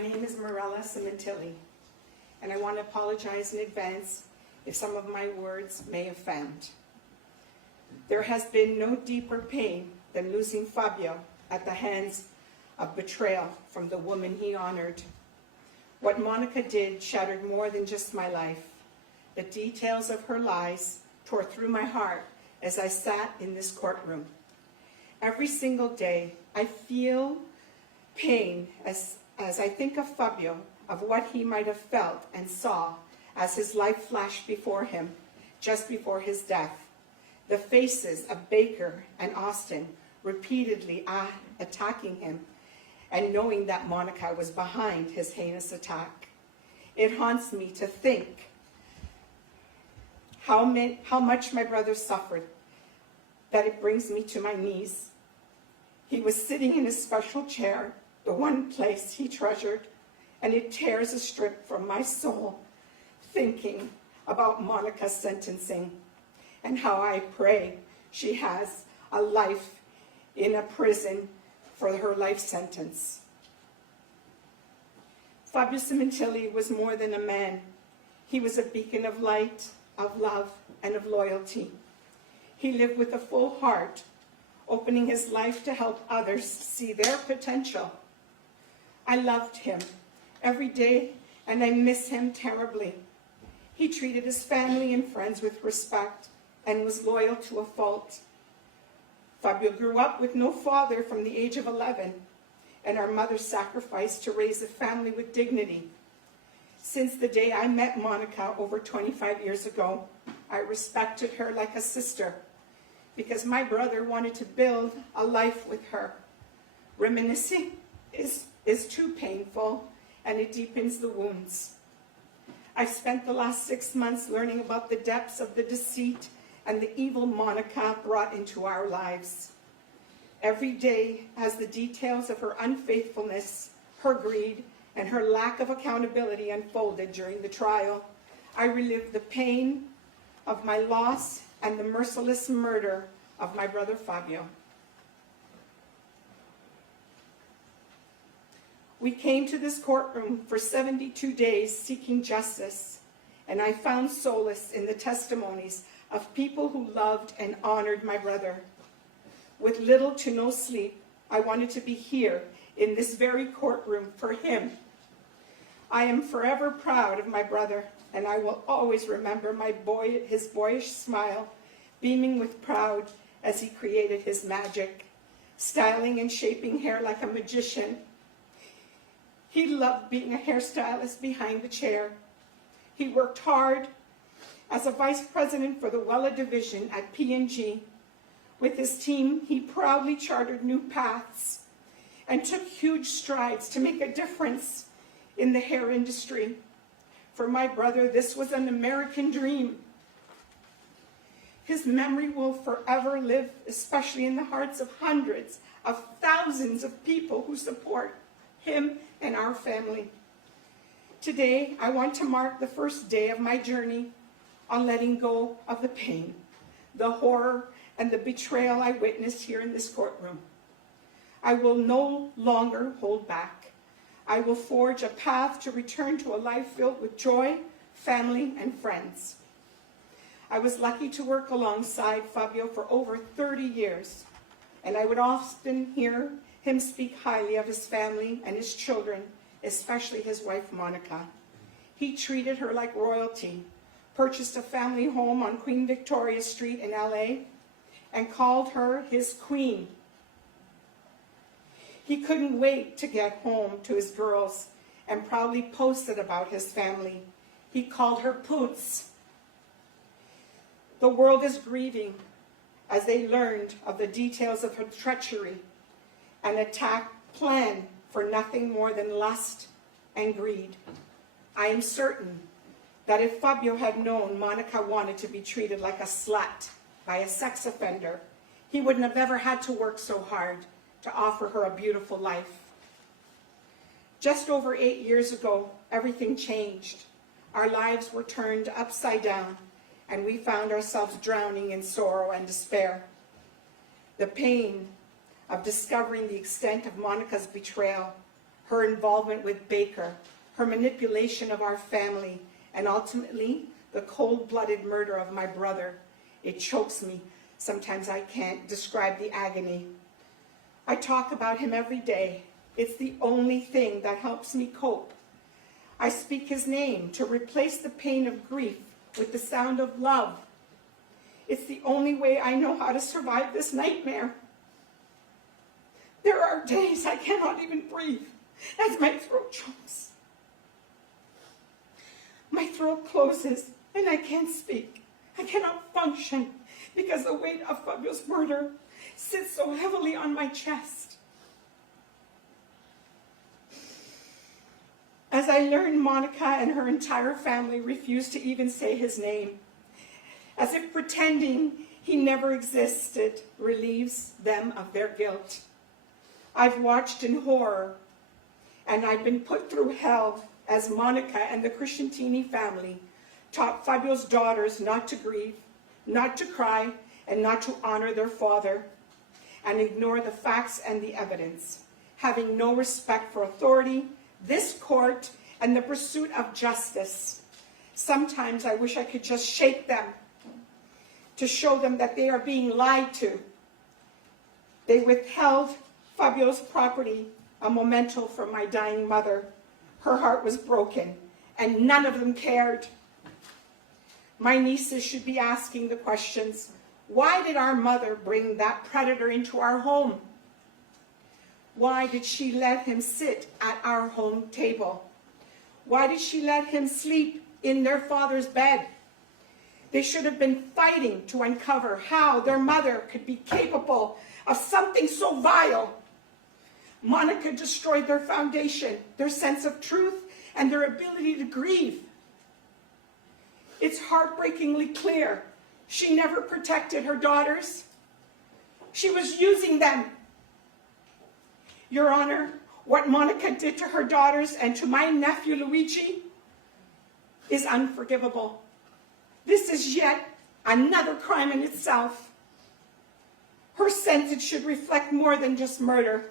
name is Mirella Sementilli, and I want to apologize in advance if some of my words may offend. There has been no deeper pain than losing Fabio at the hands of betrayal from the woman he honored. What Monica did shattered more than just my life. The details of her lies tore through my heart as I sat in this courtroom. Every single day, I feel pain as I think of Fabio, of what he might have felt and saw as his life flashed before him just before his death. The faces of Baker and Austin repeatedly attacking him and knowing that Monica was behind his heinous attack. It haunts me to think how much my brother suffered, that it brings me to my knees. He was sitting in his special chair, the one place he treasured, and it tears a strip from my soul thinking about Monica's sentencing and how I pray she has a life in a prison for her life sentence. Fabio Sementilli was more than a man. He was a beacon of light, of love, and of loyalty. He lived with a full heart, opening his life to help others see their potential. I loved him every day, and I miss him terribly. He treated his family and friends with respect and was loyal to a fault. Fabio grew up with no father from the age of 11, and our mother sacrificed to raise a family with dignity. Since the day I met Monica over 25 years ago, I respected her like a sister because my brother wanted to build a life with her. Reminiscing is too painful, and it deepens the wounds. I've spent the last 6 months learning about the depths of the deceit and the evil Monica brought into our lives. Every day has the details of her unfaithfulness, her greed, and her lack of accountability unfolded during the trial. I relive the pain of my loss and the merciless murder of my brother Fabio. We came to this courtroom for 72 days seeking justice, and I found solace in the testimonies of people who loved and honored my brother. With little to no sleep, I wanted to be here in this very courtroom for him. I am forever proud of my brother, and I will always remember his boyish smile, beaming with pride as he created his magic, styling and shaping hair like a magician. He loved being a hairstylist behind the chair. He worked hard as a vice president for the Wella division at P&G. With his team, he proudly chartered new paths and took huge strides to make a difference in the hair industry. For my brother, this was an American dream. His memory will forever live, especially in the hearts of hundreds of thousands of people who support him and our family. Today, I want to mark the first day of my journey on letting go of the pain, the horror, and the betrayal I witnessed here in this courtroom. I will no longer hold back. I will forge a path to return to a life filled with joy, family, and friends. I was lucky to work alongside Fabio for over 30 years, and I would often hear him speak highly of his family and his children, especially his wife, Monica. He treated her like royalty, purchased a family home on Queen Victoria Street in LA, and called her his queen. He couldn't wait to get home to his girls and proudly posted about his family. He called her Poots. The world is grieving as they learned of the details of her treachery, an attack planned for nothing more than lust and greed. I am certain that if Fabio had known Monica wanted to be treated like a slut by a sex offender, he wouldn't have ever had to work so hard to offer her a beautiful life. Just over 8 years ago, everything changed. Our lives were turned upside down, and we found ourselves drowning in sorrow and despair. The pain of discovering the extent of Monica's betrayal, her involvement with Baker, her manipulation of our family, and ultimately the cold-blooded murder of my brother. It chokes me. Sometimes I can't describe the agony. I talk about him every day. It's the only thing that helps me cope. I speak his name to replace the pain of grief with the sound of love. It's the only way I know how to survive this nightmare. There are days I cannot even breathe as my throat chokes. My throat closes and I can't speak. I cannot function because the weight of Fabio's murder sits so heavily on my chest. As I learn Monica and her entire family refuse to even say his name, as if pretending he never existed relieves them of their guilt. I've watched in horror, and I've been put through hell as Monica and the Crescentini family taught Fabio's daughters not to grieve, not to cry, and not to honor their father, and ignore the facts and the evidence, having no respect for authority, this court, and the pursuit of justice. Sometimes I wish I could just shake them to show them that they are being lied to. They withheld Fabio's property, a memento from my dying mother. Her heart was broken, and none of them cared. My nieces should be asking the questions, why did our mother bring that predator into our home? Why did she let him sit at our home table? Why did she let him sleep in their father's bed? They should have been fighting to uncover how their mother could be capable of something so vile. Monica destroyed their foundation, their sense of truth, and their ability to grieve. It's heartbreakingly clear she never protected her daughters. She was using them. Your Honor, what Monica did to her daughters and to my nephew Luigi is unforgivable. This is yet another crime in itself. Her sentence should reflect more than just murder.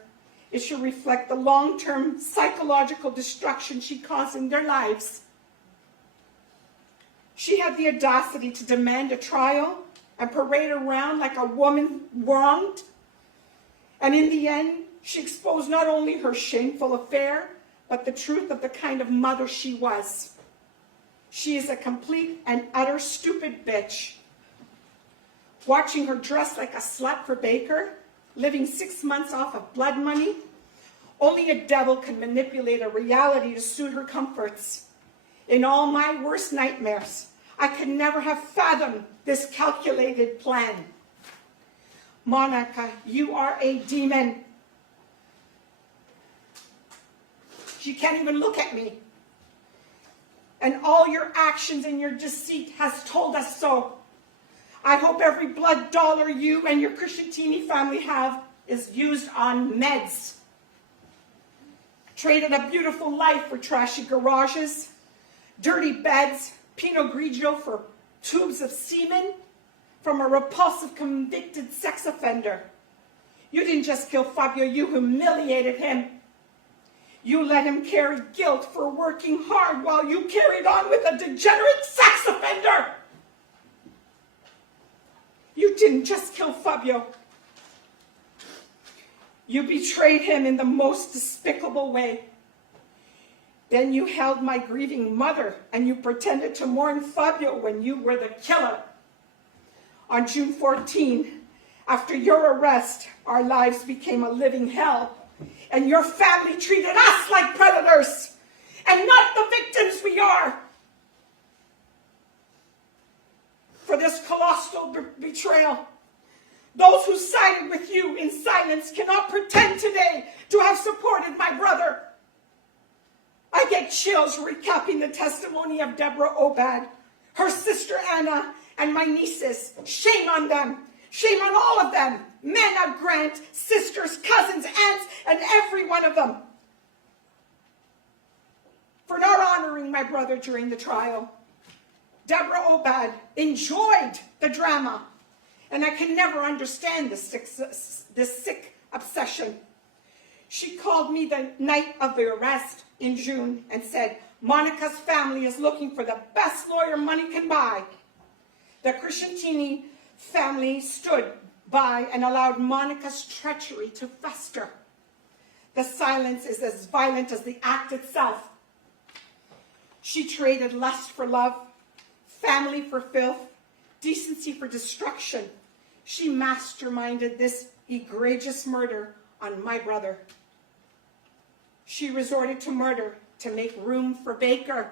It should reflect the long-term psychological destruction she caused in their lives. She had the audacity to demand a trial and parade around like a woman wronged. And in the end, she exposed not only her shameful affair, but the truth of the kind of mother she was. She is a complete and utter stupid bitch. Watching her dress like a slut for Baker, living 6 months off of blood money, only a devil can manipulate a reality to suit her comforts. In all my worst nightmares, I could never have fathomed this calculated plan. Monica, you are a demon. She can't even look at me. And all your actions and your deceit has told us so. I hope every blood dollar you and your Crescentini family have is used on meds. Traded a beautiful life for trashy garages, dirty beds, Pinot Grigio for tubes of semen from a repulsive convicted sex offender. You didn't just kill Fabio, you humiliated him. You let him carry guilt for working hard while you carried on with a degenerate sex offender. You didn't just kill Fabio. You betrayed him in the most despicable way. Then you held my grieving mother and you pretended to mourn Fabio when you were the killer. On June 14, after your arrest, our lives became a living hell. And your family treated us like predators and not the victims we are. For this colossal betrayal, those who sided with you in silence cannot pretend today to have supported my brother. I get chills recapping the testimony of Deborah Obad, her sister Anna, and my nieces. Shame on them. Shame on all of them. Mena Grant, sisters, cousins, aunts, and every one of them. For not honoring my brother during the trial. Deborah Obad enjoyed the drama. And I can never understand this sick obsession. She called me the night of the arrest in June and said, Monica's family is looking for the best lawyer money can buy. The Crescentini family stood by and allowed Monica's treachery to fester. The silence is as violent as the act itself. She traded lust for love, family for filth, decency for destruction. She masterminded this egregious murder on my brother. She resorted to murder to make room for Baker.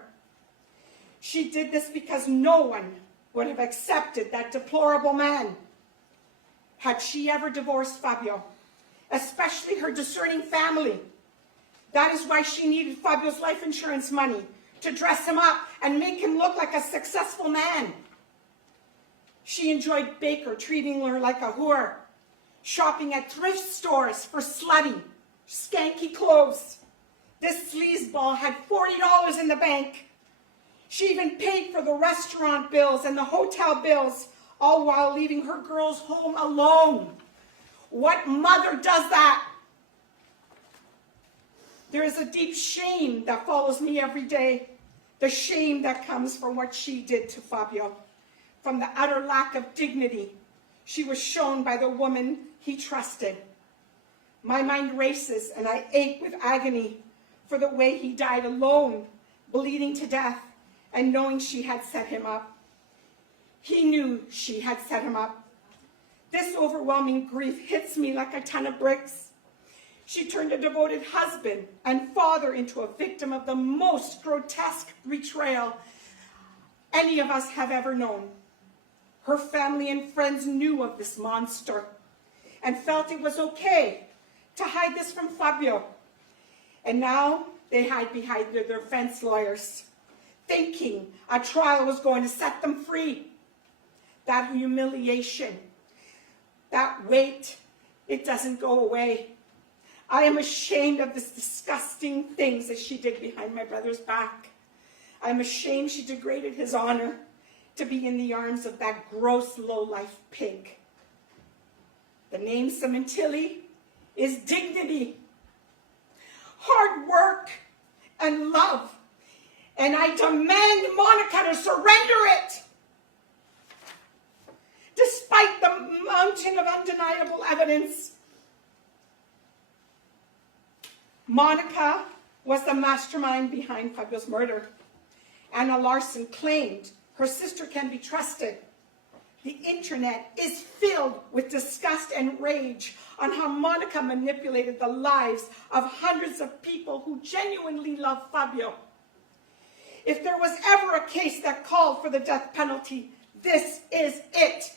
She did this because no one would have accepted that deplorable man. Had she ever divorced Fabio, especially her discerning family, that is why she needed Fabio's life insurance money, to dress him up and make him look like a successful man. She enjoyed Baker treating her like a whore, shopping at thrift stores for slutty, skanky clothes. This sleazeball had $40 in the bank. She even paid for the restaurant bills and the hotel bills, all while leaving her girls home alone. What mother does that? There is a deep shame that follows me every day, the shame that comes from what she did to Fabio, from the utter lack of dignity she was shown by the woman he trusted. My mind races and I ache with agony for the way he died alone, bleeding to death, and knowing she had set him up. He knew she had set him up. This overwhelming grief hits me like a ton of bricks. She turned a devoted husband and father into a victim of the most grotesque betrayal any of us have ever known. Her family and friends knew of this monster and felt it was okay to hide this from Fabio. And now they hide behind their defense lawyers, thinking a trial was going to set them free. That humiliation, that weight, it doesn't go away. I am ashamed of this disgusting things that she did behind my brother's back. I am ashamed she degraded his honor to be in the arms of that gross, low-life pig. The name Sementilli is dignity, hard work, and love. And I demand Monica to surrender it. Despite the mountain of undeniable evidence, Monica was the mastermind behind Fabio's murder. Anna Larson claimed her sister can be trusted. The internet is filled with disgust and rage on how Monica manipulated the lives of hundreds of people who genuinely love Fabio. If there was ever a case that called for the death penalty, this is it.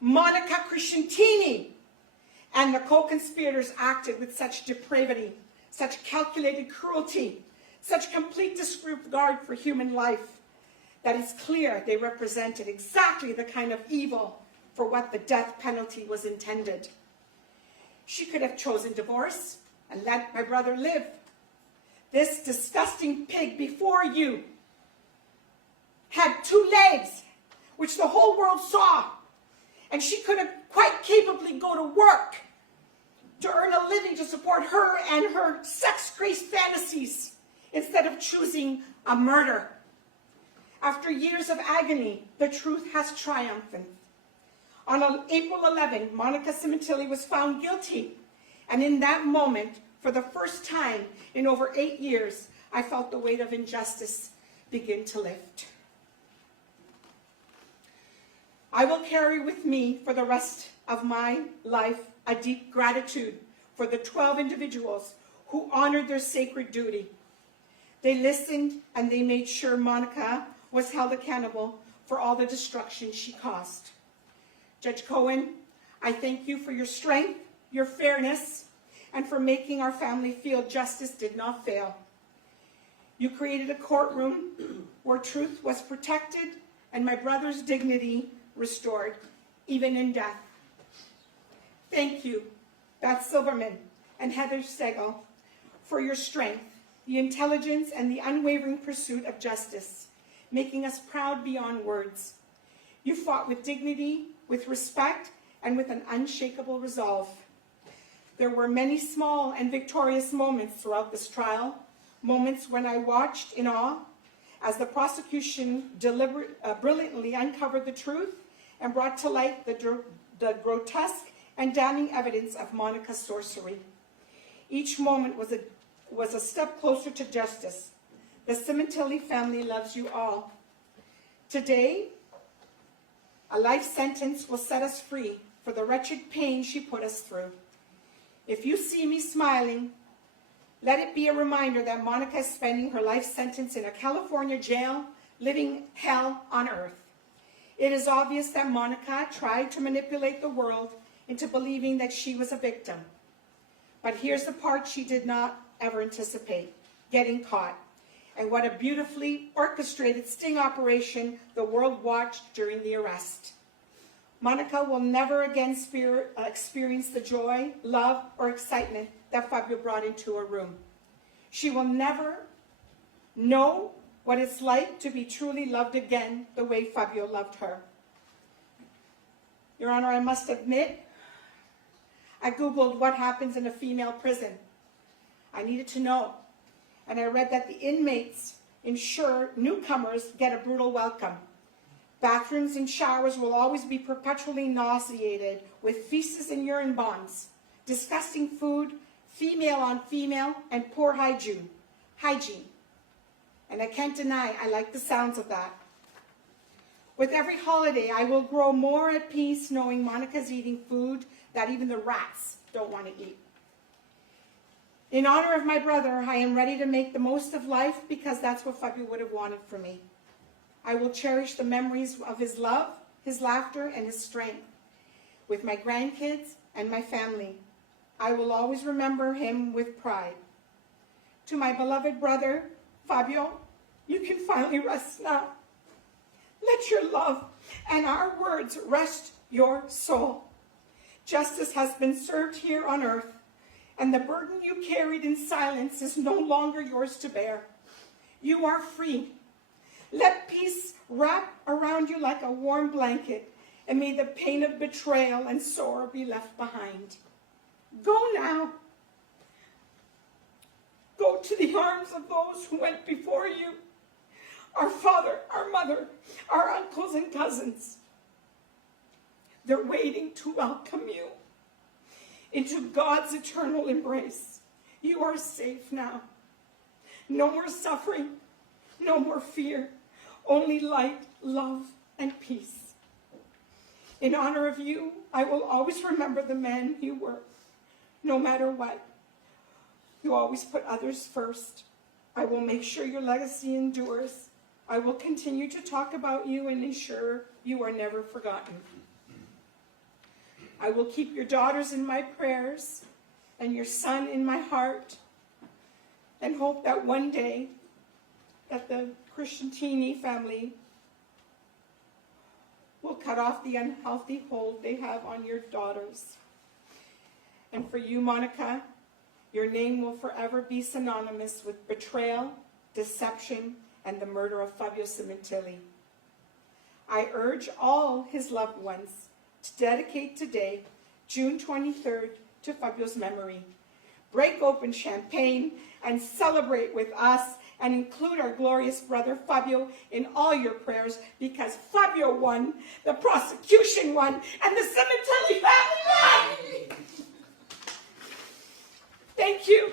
Monica Crescentini and the co-conspirators acted with such depravity, such calculated cruelty, such complete disregard for human life, that it's clear they represented exactly the kind of evil for what the death penalty was intended. She could have chosen divorce and let my brother live. This disgusting pig before you had 2 legs, which the whole world saw, and she could have quite capably go to work to earn a living to support her and her sex-crazed fantasies instead of choosing a murder. After years of agony, the truth has triumphed. On April 11, Monica Sementilli was found guilty, and in that moment, for the first time in over 8 years, I felt the weight of injustice begin to lift. I will carry with me for the rest of my life a deep gratitude for the 12 individuals who honored their sacred duty. They listened and they made sure Monica was held accountable for all the destruction she caused. Judge Cohen, I thank you for your strength, your fairness, and for making our family feel justice did not fail. You created a courtroom where truth was protected and my brother's dignity restored, even in death. Thank you, Beth Silverman and Heather Stegel, for your strength, the intelligence, and the unwavering pursuit of justice, making us proud beyond words. You fought with dignity, with respect, and with an unshakable resolve. There were many small and victorious moments throughout this trial, moments when I watched in awe as the prosecution brilliantly uncovered the truth and brought to light the grotesque and damning evidence of Monica's sorcery. Each moment was a step closer to justice. The Sementilli family loves you all. Today, a life sentence will set us free for the wretched pain she put us through. If you see me smiling, let it be a reminder that Monica is spending her life sentence in a California jail, living hell on earth. It is obvious that Monica tried to manipulate the world into believing that she was a victim. But here's the part she did not ever anticipate: getting caught. And what a beautifully orchestrated sting operation the world watched during the arrest. Monica will never again experience the joy, love, or excitement that Fabio brought into her room. She will never know what it's like to be truly loved again the way Fabio loved her. Your Honor, I must admit, I Googled what happens in a female prison. I needed to know. And I read that the inmates ensure newcomers get a brutal welcome. Bathrooms and showers will always be perpetually nauseated with feces and urine bonds, disgusting food, female on female, and poor hygiene. And I can't deny I like the sounds of that. With every holiday, I will grow more at peace knowing Monica's eating food that even the rats don't want to eat. In honor of my brother, I am ready to make the most of life because that's what Fabio would have wanted for me. I will cherish the memories of his love, his laughter, and his strength. With my grandkids and my family, I will always remember him with pride. To my beloved brother, Fabio, you can finally rest now. Let your love and our words rest your soul. Justice has been served here on earth, and the burden you carried in silence is no longer yours to bear. You are free. Let peace wrap around you like a warm blanket, and may the pain of betrayal and sorrow be left behind. Go now. Go to the arms of those who went before you, our father, our mother, our uncles and cousins. They're waiting to welcome you into God's eternal embrace. You are safe now. No more suffering, no more fear, only light, love, and peace. In honor of you, I will always remember the man you were, no matter what. You always put others first. I will make sure your legacy endures. I will continue to talk about you and ensure you are never forgotten. I will keep your daughters in my prayers and your son in my heart, and hope that one day that the Sementilli family will cut off the unhealthy hold they have on your daughters. And for you, Monica, your name will forever be synonymous with betrayal, deception, and the murder of Fabio Sementilli. I urge all his loved ones to dedicate today, June 23rd, to Fabio's memory. Break open champagne and celebrate with us, and include our glorious brother Fabio in all your prayers, because Fabio won, the prosecution won, and the Sementilli family won! Thank you.